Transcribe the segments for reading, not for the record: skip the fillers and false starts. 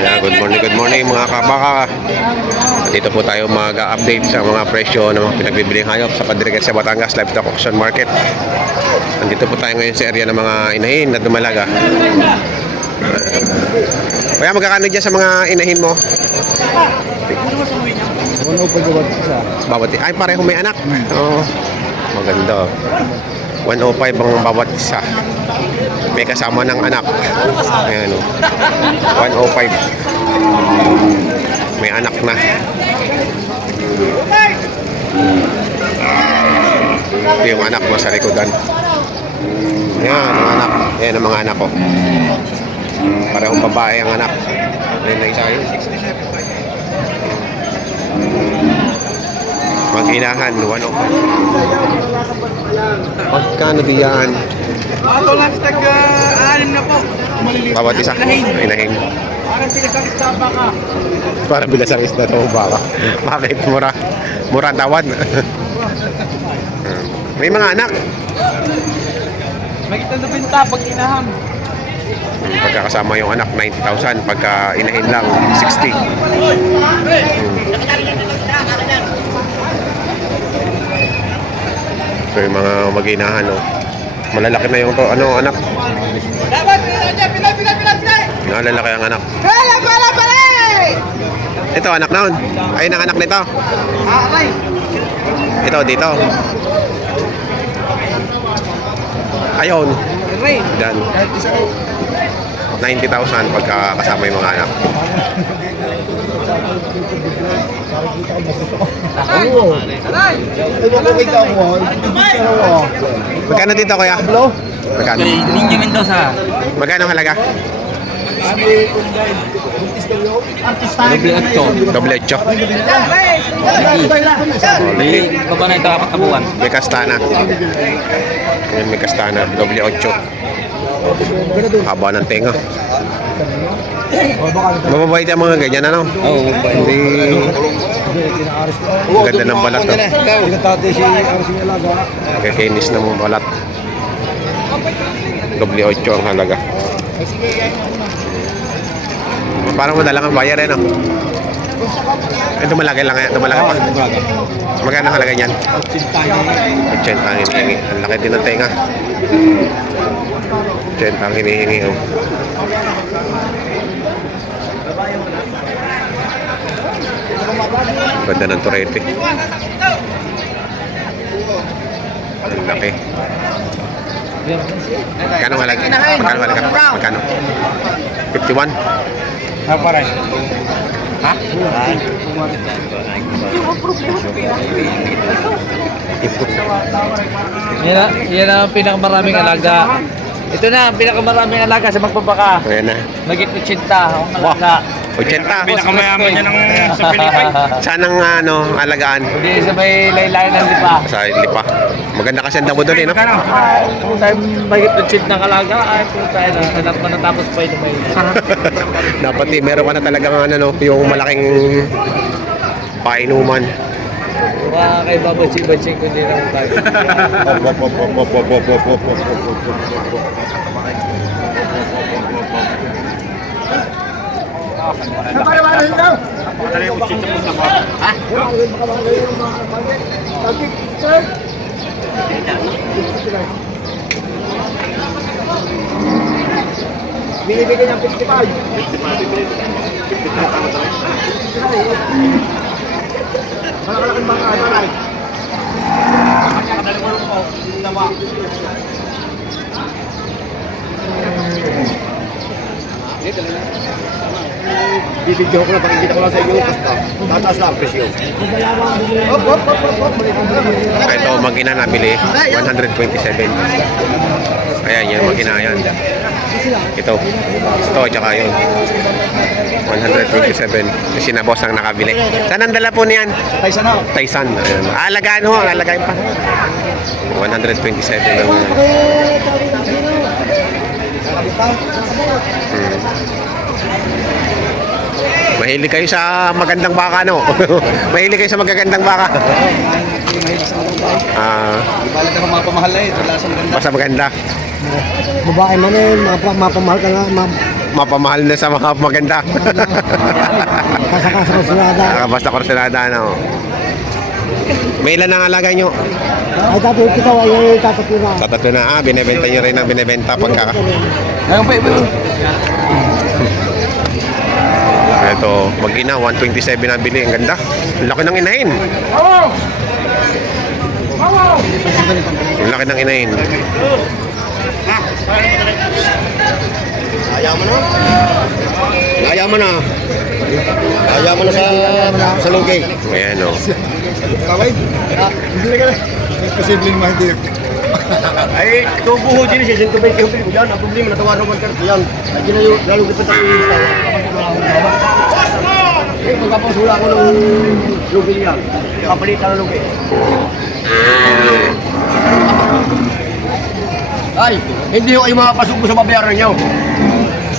Yeah, good morning mga kabaka. Dito po tayo mag-update sa mga presyo ng mga pinagbibiling hayop sa Padrigas sa Batangas Livestock Auction Market. Nandito po tayo ngayon sa area ng mga inahin na dumalaga. Kaya magkakano dyan sa mga inahin mo? Bawat ay pareho may anak. Oo. Maganda. 105 ang bawat isa. May kasama ng anak. Ayan o. 105. May anak na. Ito yung anak mo sa likodan. Ayan ang anak. Ayan ang mga anak ko. Parehong babae ang anak. Ayan na isa yun. Mag-inahan, 105. Magkano diyan? Ito lang sa tag-anim na po. Bawat isa. Inahin. Parang pinagkakit sa baka. Para bilas ang isda ito baka. Bakit? Mura. Mura tawad. May mga anak. Makita na binta pag inaham. Pagkakasama yung anak, 90,000. Pagka inahin lang, 60. Ito yung mga mag-inahan. Oh. Malalaki na yung to. Ano, anak? Malalaki ang anak. Ito, anak na. Ayun ang anak nito. Ito, dito. Ayun. Dan. 90,000 pagka kasama yung mga anak. Magkano dito kuya? Magkano? Ninja Mendoza. Magkano halaga? Doble 8. Baba na ito apat na buwan. May kastana. Ayan, may kastana. Doble 8. Haba ng tenga. Mababait ang mga ganyan, ano? Oo, Hindi. Ganda ng balat, no? Kakinis ng mga balat. Doble 8 ang halaga. Parang madalang ang bayar, no? Ito malaki lang, ito malaki pa. Magkano ang halaga niyan? 80 ang hinihingi. Ang laki din ng tenga. 80 ang hinihingi, oh. Ganda ng turete. Ang laki. Magkano halaga? Magkano halaga? Magkano? 51? Apa rin? Ha? Yan ang pinakamaraming alaga. Ito na ang pinakamaraming alaga sa magpapaka. Ayan na. Magit 80 ang alaga. 80. Pinakamayaman niya ng sa Pilipinas. Saan ang alagaan? Hindi sa may laylay ng lipa. Sa lipa. Maganda kasi ang damo doon, eh, no? Kung tayo magit 80 ng alaga, ay kung tayo na natapos pa ito may. Dapat meron ka na talagang no, yung malaking painuman. Mga kay babachi-bachi kung hindi naman tayo. Binibigyan niya 55. Malakalaking bangka, taray. Bibigyan ko lang, pakikita ko lang sa inyo. Tataas lang ang presyo. Ito mag-ina nabili 127. Ayan yan, mag-ina yan. Ito tsaka yun 127. Kasi na boss ang nakabili. Saan ang dala po niyan? Taisan. Ayan. Alagaan ho, alagain pa. 127 ang Mahilig kayo sa magandang baka, no? Mahilig kayo sa magagandang baka. Balik ako mga pamahal na ito, lasang ganda. Basta maganda. Babae man eh, mapamahal ka na, mapamahal na sa mga maganda. Kasaka sa kasulada. Basta korselada na. Oh. May ilan ang alaga nyo? Ay, dati ito ay tatatlo na. Tatlo na. Binibenta nyo rin ang binibenta pagka... Ayun pa, Ito, mag-ina, 127 na bili. Ang ganda. Ang laki ng inahin. Ang laki ng inahin. Ayaw mo na. Ayaw mo na. Ayaw mo na sa lugi. Ayan, o. Kaway? Hindi na ka na. Posible naman hindi. Ay, tubuho din siya. Sinto ba yung kihupin ko dyan? Ang problema, natawaran mo ang yan. Ay, di na yung lalong kita sa iyo. Eh, pagkapasula ko ng lugi niya. Kapalitan ng lugi. Ay, hindi ko kayo makapasok sa babayaran niyo.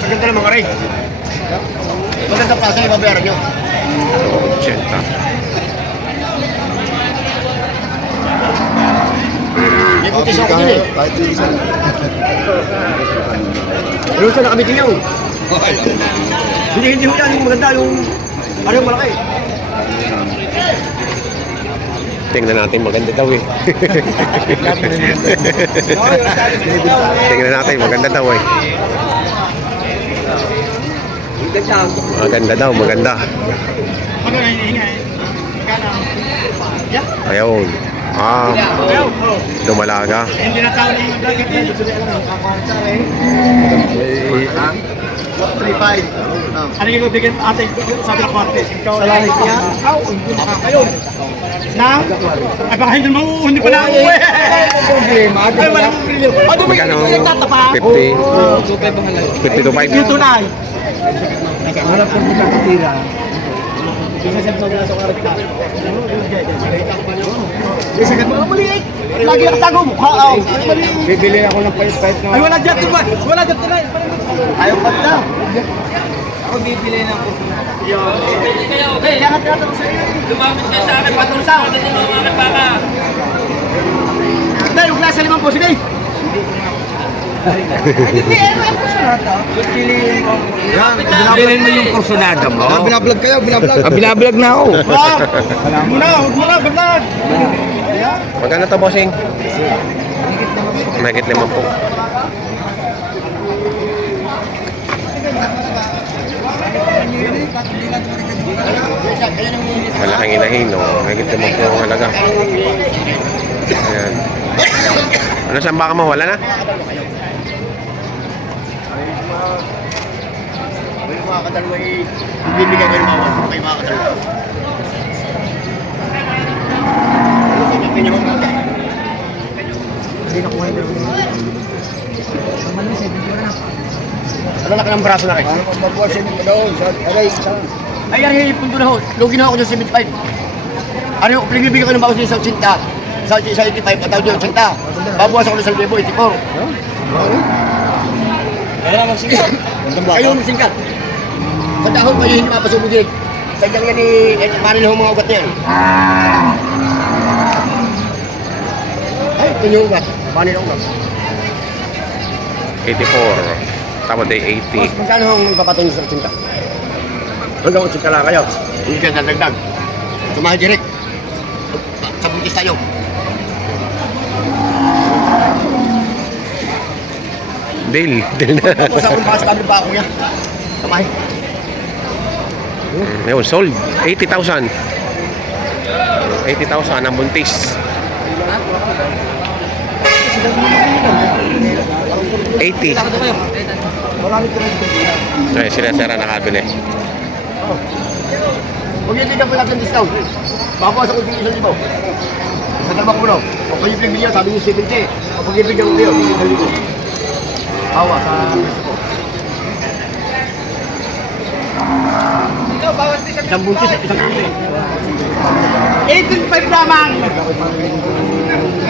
Maganda naman ka rin. Maganda pa sa babayaran niyo. 80. May putis ako din eh. Pero saan nakamitin niyo? Hindi ho yan yung maganda, yung ano yung malaki. Tingnan natin, maganda daw eh. Tingnan natin, maganda daw eh. Maganda daw, maganda. Ayun. Dumalaga. Hindi na tao na yung magkakit. 3-5. Ano yung bigyan atin sa mga parte? Sa langit niya? Ayun. Na? Ay baka hindi pa na uwi. Ay walang problema. Ano ba Magkano? yung nagtatapa? 50. 50 to 5. Yung tunay. Wala po kita katira. Isa ka mga maliit. Lagi nakatago mukha. Bibili ako ng pahit-pahit na. Ay wala dyan tunay. Wala dyan tunay. Ayaw pa na. Ako bibili ng puso. Hey, lahat na sa iyo. Lumapit ka sa akin, patusaw. Hindi mo mga baka. Dahil yung klase 5 po, sige. Hindi, ano po sa lahat ah? Bilhin mo yung kursunada mo. Binablog kayo, binablog. Binablog na ako. Huwag mo na, binablog. Magkano to, bossing? Mahigit 5 po. Malaking inahin, no? Mahigit 5 po ang halaga. Ayan. Ano saan baka mo? Wala na? Yung mga kadalwa ibibigay ko yung mga wasan kay mga kadalwa. Hindi na kuha yung dalawa. Ano laki ng braso na rin? Ano magbabuasin mo doon? Ay, yan yung punto na ho. Lugi na ako ng 75. Ano yung pinagbibigay ko ng bawas sa 80? Sa 85, patawag yung 80. Babuwas ako ng 1,000, 84. Kaya naman singkat. Kayo naman singkat. Sa dahon kayo hindi mapasubugin. Sadyang yan maril ho mga ugat niyan. Ay, ito yung ugat. Maril ang ugat. 84. Tama day 80. Magkano ang papatay niyo sa 80? Hanggang 80 lang kayo. Hindi ka dadagdag. Tumahay direct. Sa buntis tayo. Deal. Deal na. Kung sa akong baka sa kami pa ako niya. Tumahay. Ayun, sold. 80,000. 80,000 ang buntis. 80. Ay, sila-sira nakabili. Huwag yung bigyan ko lang ng discount. Babawas ako ng 1,000. Sa trabaho ko no. Huwag kayo bigyan, sabi niyo 70. Huwag yung bigyan ko kayo, 1,000. Bawa sa preso ko. Isang buntis, isang buntis. 18.5 lamang!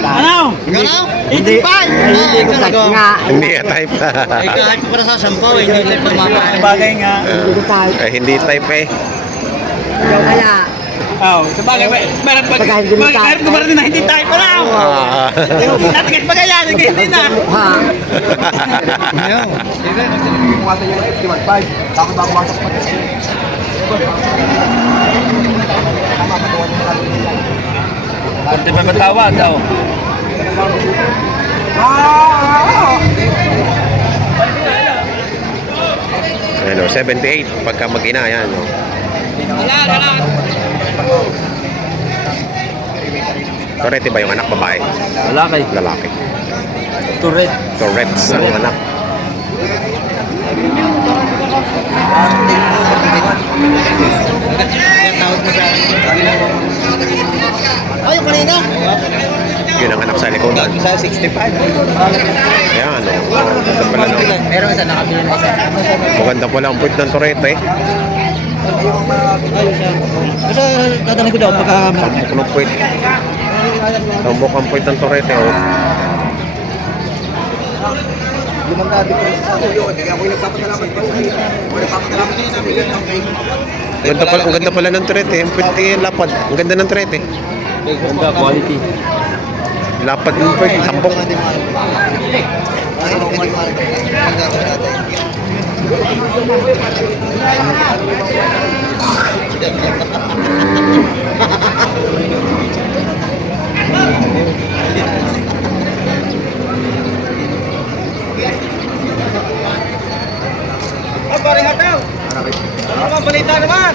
Ano? Ano? 18.5! Hindi ko type nga. Hindi ka type. Kahit ko para sa sampaw, hindi tayo pamamahay. Bagay nga. Hindi type eh. Kaya, Oo, sa bagay, meron pa. Pagka hindi mo tayo. Meron dumarating na hindi tayo pa na. Natigil pa kaya, hindi na. Kumasa nyo ng 51.5. Ako ba kumasak pa rin? Kunti pa matawad daw. Ano, 78 pagka mag-ina, yan. Oh. Torete ba yung anak babae? Lalaki. Lalaki. Turret. Tourette's ang anak. Ay, yung kanina. Yun ang anak sa likodan. Isa 65. Ayan, oh. Maganda pala, no? Meron isa nakabili na isa. Maganda pala ang puwit ng Torete. Kasi tatanong ko daw pagka Tambok ng puwit. Tambok ang puwit ng Torete, oh. lumanggabi ko sa studio. Hindi ako yung nagpapasalamat pa. Wala papasalamat din namin yan. Ang ganda pala ng Torete. Ang puwit, lapad. Ang ganda ng Torete. Ganda, quality. Lapad ng puwit, tambok. Balita naman.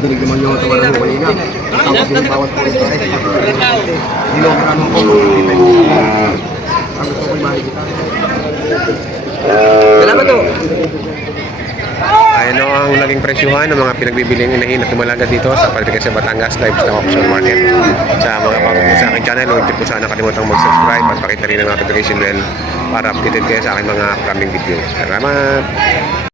Dinig naman yung tawaran mo kanina. Tapos yung bawat po ito ay nilograhan mo po. Ang gusto ko makikita. Salamat to. Ayan o ang naging presyuhan ng mga pinagbibiling inahin at tumalaga dito sa Palitika sa Batangas Livestock Auction Market. Sa mga bago po sa aking channel, huwag niyo po sana kalimutang mag-subscribe at pakita rin ang notification bell para updated kayo sa aking mga upcoming videos. Salamat!